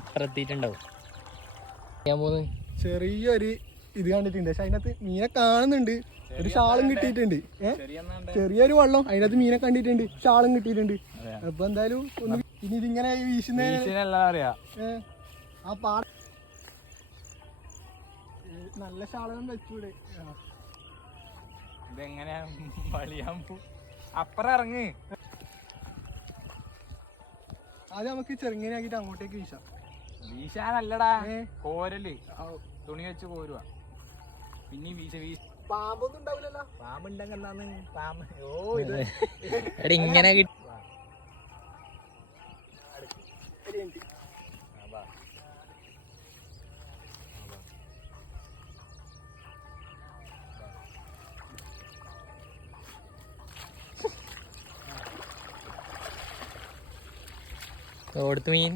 ഇപ്പുറത്തിട്ടുണ്ടാവും. ചെറിയൊരു ഇത് കണ്ടിട്ടുണ്ട്, പക്ഷെ അതിനകത്ത് മീനെ കാണുന്നുണ്ട്. ഒരു ഷാളും കിട്ടിയിട്ടുണ്ട്. ചെറിയൊരു വള്ളം, അതിനകത്ത് മീനെ കണ്ടിട്ടുണ്ട്, ഷാളും കിട്ടിയിട്ടുണ്ട്. അപ്പൊ എന്തായാലും ഒന്ന് ഇനി ഇതിങ്ങനെ വീശുന്ന ആ പാട നല്ല ഷാളും വെച്ചൂടെ. ഇതെങ്ങനെയാ വളിയാൻ അപ്പുറം ഇറങ്ങ്. അത് നമുക്ക് ചെറുങ്ങനെയാക്കിട്ട് അങ്ങോട്ടേക്ക് വീശാം. വീശാനല്ലടാ, കോരല് തുണി വെച്ച് കോരുക. പിന്നെ പാമ്പൊന്നും ഉണ്ടാവില്ലല്ലോ. പാമ്പുണ്ടെങ്കിൽ എന്താന്ന് പാമ്പ് ഇങ്ങനെ കൊടുത്തു മീൻ